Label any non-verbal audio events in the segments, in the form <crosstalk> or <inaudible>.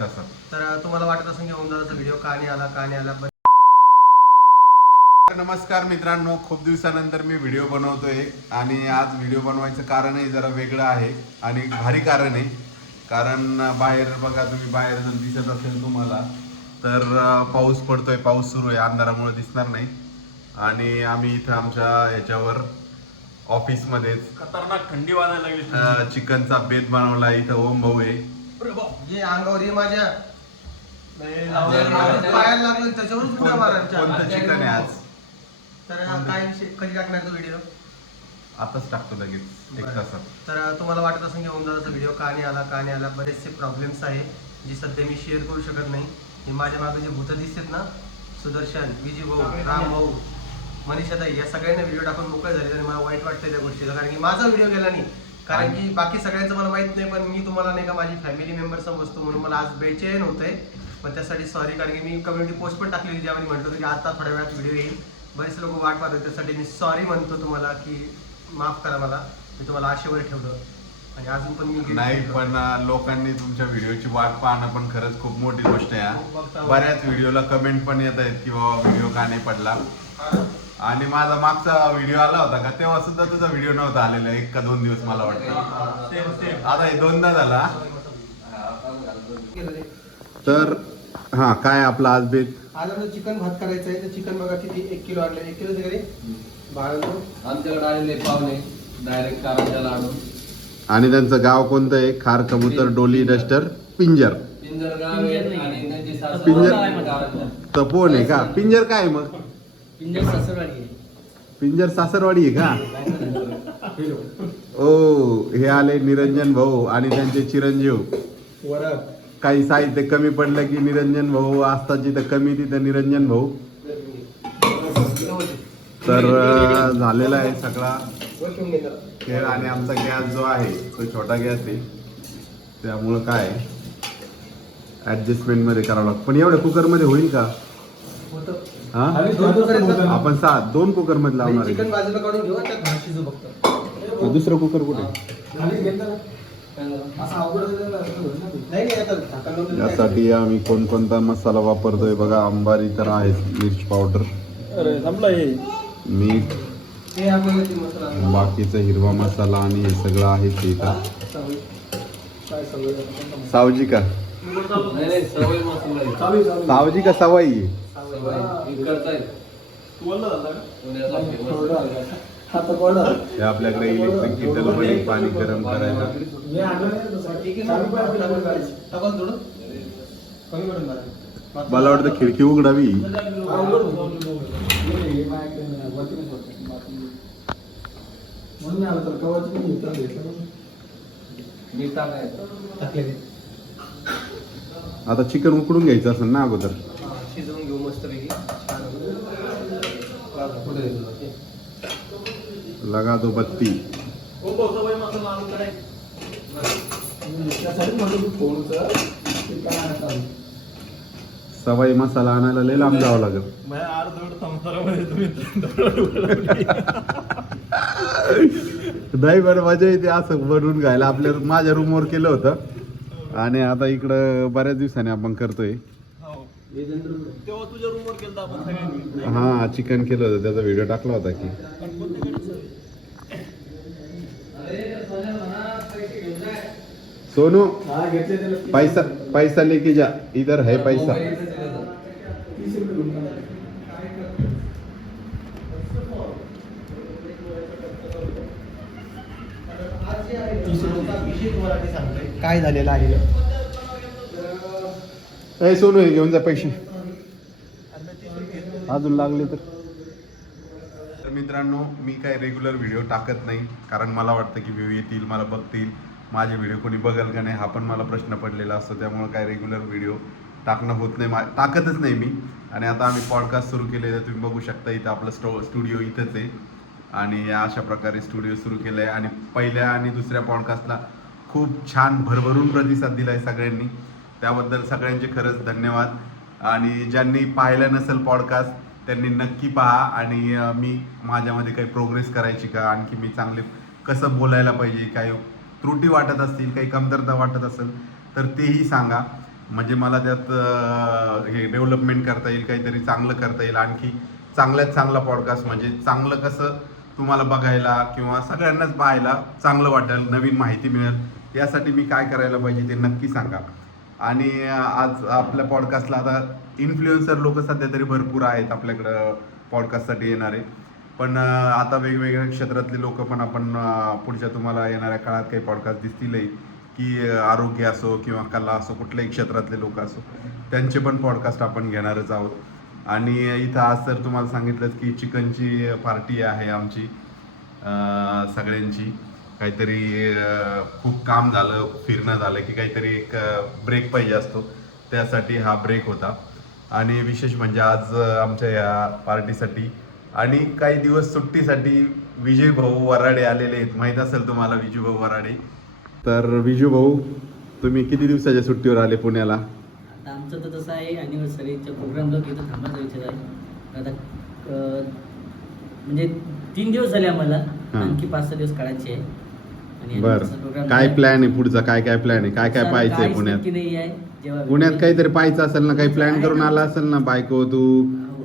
तसं तर अं, तुम्हाला वाटत असेल की ओमदादाचा व्हिडिओ का नाही आला का नाही आला पण नमस्कार मित्रांनो. खूप दिवसानंतर मी व्हिडिओ बनवतोय. आणि आज व्हिडिओ बनवायचं कारणही जरा वेगळं आहे आणि एक भारी कारण आहे. कारण बाहेर बघा तुम्ही बाहेर जर दिसत असेल तुम्हाला तर पाऊस पडतोय. पाऊस सुरू आहे. अंधारामुळे दिसणार नाही. आणि आम्ही इथं आमच्या ह्याच्यावर ऑफिसमध्येच खतरनाक थंडी वाजायला लागली. चिकनचा बेत बनवला. इथं ओम भाऊ आहे. जे अंगावर ये माझ्या पायाला लागलं त्याच्यावरून पुढे मारायच्या कोणतं चिकन आहे आज? तर काय विषय- कधी टाकणार तो व्हिडिओ आताच टाकतो लगेच एक तासात. तर तुम्हाला वाटत असेल की ओमदादाचा व्हिडिओ का नाही आला का नाही आला बरेचसे प्रॉब्लेम्स आहे जे सध्या मी शेअर करू शकत नाही. हे माझ्या मागे जे भूत दिसतात ना सुदर्शन विजी भाऊ राम भाऊ मनीषाताई या सगळ्यांना व्हिडिओ टाकून मोकळे झाले आणि मला वाईट वाटतंय त्या गोष्टीचं कारण की माझा व्हिडिओ गेला नाही. कारण की बाकी सगळ्यांचं मला माहीत नाही पण मी तुम्हाला नाही का माझी फॅमिली मेंबर समजतो म्हणून मला आज बेचैन होतंय. पण त्यासाठी सॉरी कारण की मी कम्युनिटी पोस्ट पण टाकलेली ज्यावेळी म्हणतो होतो की आता थोड्या वेळात व्हिडिओ येईल. बरेचसे लोक वाट पाहतात त्यासाठी मी सॉरी म्हणतो तुम्हाला की माफ करा मला. मी तुम्हाला आशेवर ठेवलं. आणि अजून पण मी नाही पण लोकांनी तुमच्या व्हिडिओची वाट पाहणं पण खरंच खूप मोठी गोष्ट आहे. बऱ्याच व्हिडिओला कमेंट पण येत आहेत की बाबा व्हिडिओ का नाही पडला? आणि माझा मागचा व्हिडिओ आला होता का? तेव्हा सुद्धा तुझा व्हिडिओ नव्हता आलेला एक का दोन दिवस मला वाटतं. सेम सेम आता हे दोनदा झाला. तर हा काय आपला आज बेत आज आपलं चिकन भात करायचं आहे. तर चिकन बघा किती एक किलो आणलं एक किलो बाळांनो. आमच्याकडे आलेले पाहुणे डायरेक्ट कारंजा लाडू. आणि त्यांचं गाव कोणतं आहे? खार कबूतर डोली डस्टर पिंजर. पिंजर गाव आहे आणि त्यांची सासू पिंजर? तपोन आहे का? पिंजर काय मग? पिंजर सासरवाडी आहे. पिंजर सासरवाडी आहे का? ओ हे आले निरंजन भाऊ आणि त्यांचे चिरंजीव. काही साहित्य कमी पडलं की निरंजन भाऊ असतात जिथं कमी तिथं निरंजन भाऊ. तर अं, झालेला आहे सगळा खेळ आणि आमचा गॅस जो आहे तो छोटा गॅस आहे. त्यामुळं काय? ऍडजस्टमेंटमध्ये करावं लागतं. पण एवढ्या कुकरमध्ये होईल का? हा? आपण सा दोन कुकरमध्ये लावणार चिकन आहे बाजूला काढून घेऊ आणि त्यात भात शिजू फक्त दुसरं कुकर कुठे? नाही नाही आता झाकण लावून देतो. यासाठी आम्ही कोणकोणता मसाला वापरतोय बघा अंबारी तर आहे मिर्च पावडर. अरे संपलं हे. मीठ हे आपल्याला ती मसाला बाकीचा हिरवा मसाला आणि हे सगळं आहे ते इथं. सवय. काय सवय आता? सावजी का? नाही नाही सवय मसाला सावजी का सवाई? आहे? हे आपल्याकडे इलेक्ट्रिक किटलमध्ये पाणी गरम करायला. मला वाटतं खिडकी उघडावी. मी टाकायचं. टाकलेली. आता चिकन उकडून घ्यायचं असेल ना अगोदर. छान. लगा दो बत्ती. हो सवाई मसाला आणायला लय लांब जावं लागेल. <laughs> नाही बरं मजा येते असं बनवून घ्यायला. आपल्या माझ्या रूमवर केलं होतं. आणि आता इकडं बऱ्याच दिवसांनी आपण करतोय. हो. तेव्हा तुझ्या रूमवर गेलता आपण सगळ्यांनी. हा चिकन केलं होतं. त्याचा व्हिडिओ टाकला होता की? सोनू पैसा पैसा लेके जा. इधर है पैसा. काय झालेलं आहे? ए सोनू हे घेऊन जा पैसे. अजून लागले तर. तर मित्रांनो मी काय रेग्युलर व्हिडिओ टाकत नाही कारण मला वाटतं की व्ह्यू येतील मला बघतील. माझे व्हिडिओ कोणी बघेल का नाही हा पण मला प्रश्न पडलेला असतो त्यामुळे काय रेग्युलर व्हिडिओ टाकणं होत नाही. मा टाकतच नाही मी. आणि आता आम्ही पॉडकास्ट सुरू केले तर तुम्ही बघू शकता इथं आपलं स्टो स्टुडिओ इथंच आहे. आणि या अशा प्रकारे स्टुडिओ सुरू केलं आहे आणि पहिल्या आणि दुसऱ्या पॉडकास्टला खूप छान भरभरून प्रतिसाद दिला आहे सगळ्यांनी. त्याबद्दल सगळ्यांचे खरंच धन्यवाद. आणि ज्यांनी पाहिलं नसेल पॉडकास्ट त्यांनी नक्की पहा आणि मी माझ्यामध्ये काही प्रोग्रेस करायची का? आणखी मी चांगले कसं बोलायला पाहिजे? काही त्रुटी वाटत असतील काही कमतरता वाटत असेल तर तेही सांगा. म्हणजे मला त्यात हे डेव्हलपमेंट करता येईल काहीतरी चांगलं करता येईल. आणखी चांगल्यात चांगला पॉडकास्ट म्हणजे चांगलं कसं तुम्हाला बघायला किंवा सगळ्यांनाच पाहायला चांगलं वाटेल नवीन माहिती मिळेल. यासाठी मी काय करायला पाहिजे ते नक्की सांगा. आणि आज आपल्या पॉडकास्टला आता इन्फ्लुएन्सर लोक सध्या तरी भरपूर आहेत आपल्याकडं पॉडकास्टसाठी येणारे. पण आता वेगवेगळ्या क्षेत्रातले लोक पण आपण पुढच्या तुम्हाला येणाऱ्या काळात काही पॉडकास्ट दिसतीलही. की आरोग्य असो किंवा कला असो कुठल्याही क्षेत्रातले लोक असो त्यांचे पण पॉडकास्ट आपण घेणारच आहोत. आणि इथं आज तर तुम्हाला सांगितलंच की चिकनची पार्टी आहे आमची सगळ्यांची. काहीतरी खूप काम झालं फिरणं झालं की काहीतरी एक ब्रेक पाहिजे असतो. त्यासाठी हा ब्रेक होता. आणि विशेष म्हणजे आज आमच्या या पार्टीसाठी आणि काही दिवस सुट्टीसाठी विजय भाऊ वराडे आलेले आहेत. माहीत असेल तुम्हाला विजू भाऊ वराडे तर विजू भाऊ तुम्ही किती दिवसाच्या सुट्टीवर आले पुण्याला? आता आमचं तर तसं आहे अॅनिव्हर्सरीच्या प्रोग्रामला इथं थांबायचा विचार आहे. आता म्हणजे तीन दिवस झाले आम्हाला. आणखी पाच सहा दिवस काढायचे आहे. बर काय. प्लॅन आहे पुढचा काय काय प्लॅन आहे काय काय पाहायचंय पुण्यात पुण्यात video- काहीतरी पाहायचं असेल ना काही प्लॅन करून आला असेल ना बायको तू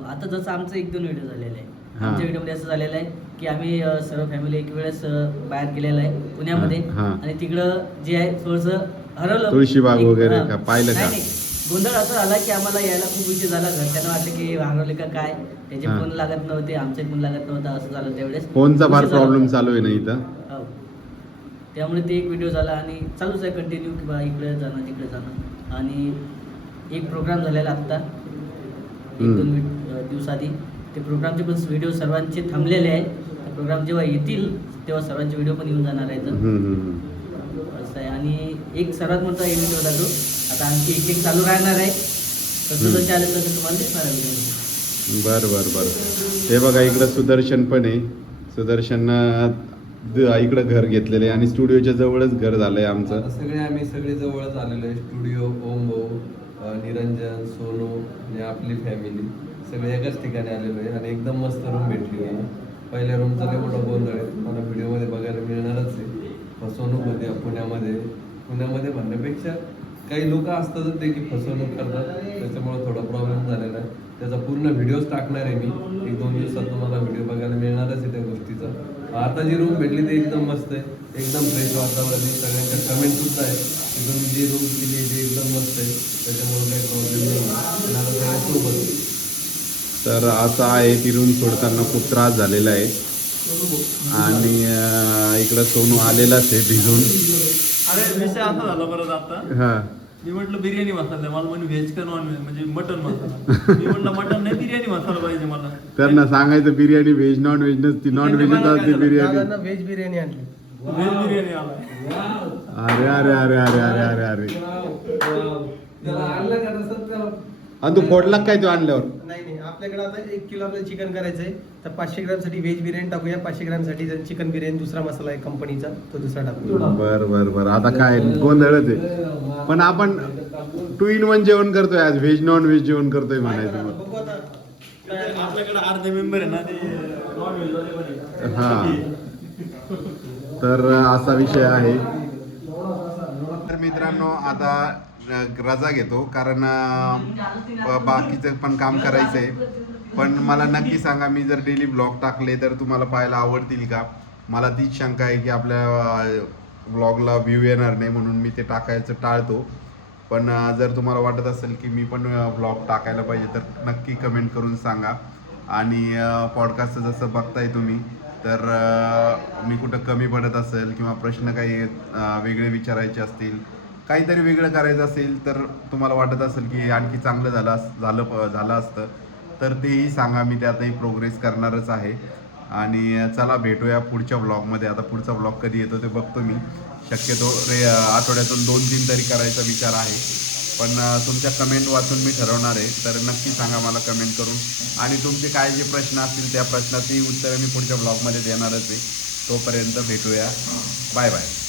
आता जसं आमचं एक दोन व्हिडिओ झालेला आहे हां. आमच्या व्हिडिओमध्ये असं झालेलं आहे की आम्ही अं, सर्व फॅमिली एक वेळेस अं, बाहेर गेलेलं आहे पुण्यामध्ये हां. आणि तिकडं जे आहे थोडंसं हरवलं तुळशीबाग एक- वगैरे हां. का? पाहिलं का? नाही, नाही. गोंधळ असं झाला की आम्हाला यायला खूप उशीर झाला घरच्यांना वाटलं की हरवले का काय त्याचे हां. फोन लागत नव्हते आमचे फोन लागत नव्हता असं झालं त्यावेळेस फोनचा फार उशीर झाला. प्रॉब्लेम चालू आहे ना इथं. त्यामुळे ते एक व्हिडिओ झाला आणि चालूच आहे कंटिन्यू की बा इकडे जाणं तिकडे जाणं. आणि एक प्रोग्राम झालेला आत्ता. एक. दोन दिवसाआधी ते प्रोग्रामचे पण व्हिडिओ सर्वांचे थांबलेले आहे. प्रोग्राम जेव्हा येतील तेव्हा सर्वांचे व्हिडिओ पण येऊन जाणार आहेत. असं आहे. आणि एक सर्वात मोठा इव्हेंट होता तो आता आणखी एक एक चालू राहणार आहे. हम्म. तुझं आलं तर तुम्हाला दिसणार व्हिडिओ बर बर बर. हे बघा इकडं सुदर्शन पण आहे. सुदर्शन इकडं घर घेतलेलं आहे आणि स्टुडिओच्या जवळच घर झालंय आमचं. सगळे आम्ही सगळे जवळच आलेलो आहे. स्टुडिओ ओम भाऊ निरंजन सोनू आणि आपली फॅमिली सगळे एकाच ठिकाणी आलेलो आहे आणि एकदम मस्त रूम भेटली आहे. पहिल्या रूमचा लय मोठा गोंधळ आहे. तुम्हाला व्हिडिओमध्ये बघायला मिळणारच आहे. फसवणूक होते पुण्यामध्ये पुण्यामध्ये म्हणण्यापेक्षा काही लोक असतातच ते की फसवणूक करतात. त्याच्यामुळे थोडा प्रॉब्लेम झालेला आहे. त्याचा पूर्ण व्हिडिओज टाकणार आहे मी. एक दोन दिवसात तुम्हाला व्हिडिओ बघायला मिळणारच आहे त्या गोष्टीचा. आता जी रूम भेटली ते एकदम मस्त आहे. एकदम फ्रेश वातावरण आहे. सगळ्यांच्या कमेंट सुद्धा आहे की तुम्ही जी रूम केली आहे ती एकदम मस्त आहे. त्याच्यामुळे काही प्रॉब्लेम नाही. आता सगळ्यांसोबत तर असं आहे ती रूम सोडताना खूप त्रास झालेला आहे. आणि इकडं सोनू आलेलाच आहे भिजून. अरे विषय असा झाला परत आता. हा. मी म्हटलं बिर्याणी मसाला मला म्हणे व्हेज का नॉन व्हेज म्हणजे मटन मसाला. मी म्हटलं मटन नाही बिर्याणी मसाला पाहिजे मला. त्यांना सांगायचं बिर्याणी व्हेज नॉन व्हेज नसती नॉन असते बिर्याणी. दादांना व्हेज बिर्याणी आणली. व्हेज बिर्याणी आला. अरे अरे अरे अरे अरे अरे अरे. त्याला आणलं का तसंच त्याला आणि तू फोडला काय तू आणल्यावर? नाही नाही. आपल्याकडे आता एक किलो आपल्याला चिकन करायचं आहे. तर पाचशे ग्रामसाठी व्हेज बिर्याणी टाकूया. पाचशे ग्रामसाठी चिकन बिर्याणी दुसरा मसाला आहे कंपनीचा तो दुसरा टाकूया. बर बर बर. आता काय गोंधळच आहे. पण आपण टू इन वन जेवण करतोय आज. व्हेज नॉन व्हेज जेवण करतोय म्हणायचं मग. बघू आता. आपल्याकडे अर्धे मेंबर आहे ना ते. हा. तर असा विषय आहे. तर मित्रांनो आता रजा घेतो कारण बाकीचं पण काम करायचं आहे पण मला नक्की सांगा मी जर डेली ब्लॉग टाकले तर तुम्हाला पाहायला आवडतील का? मला तीच शंका आहे की आपल्या ब्लॉगला व्ह्यू येणार नाही म्हणून मी ते टाकायचं टाळतो. पण जर तुम्हाला वाटत असेल की मी पण ब्लॉग टाकायला पाहिजे तर नक्की कमेंट करून सांगा. आणि पॉडकास्ट जसं बघताय तुम्ही तर मी कुठं कमी पडत असेल किंवा प्रश्न काही वेगळे विचारायचे असतील काहीतरी वेगळं करायचं असेल तर तुम्हाला वाटत असेल की आणखी चांगलं झालं झालं प- झालं असतं. तर तेही सांगा मी त्यातही प्रोग्रेस करणारच आहे. आणि चला भेटूया पुढच्या ब्लॉगमध्ये आता पुढचा ब्लॉग कधी येतो ते बघतो मी. शक्यतो रे आठवड्यातून दोन तीन तरी करायचा विचार आहे. पण तुमच्या कमेंट वाचून मी ठरवणार आहे. तर नक्की सांगा मला कमेंट करून. आणि तुमचे काय जे प्रश्न असतील त्या प्रश्नाची उत्तरं मी पुढच्या ब्लॉगमध्ये देणारच आहे. तोपर्यंत भेटूया. Bye bye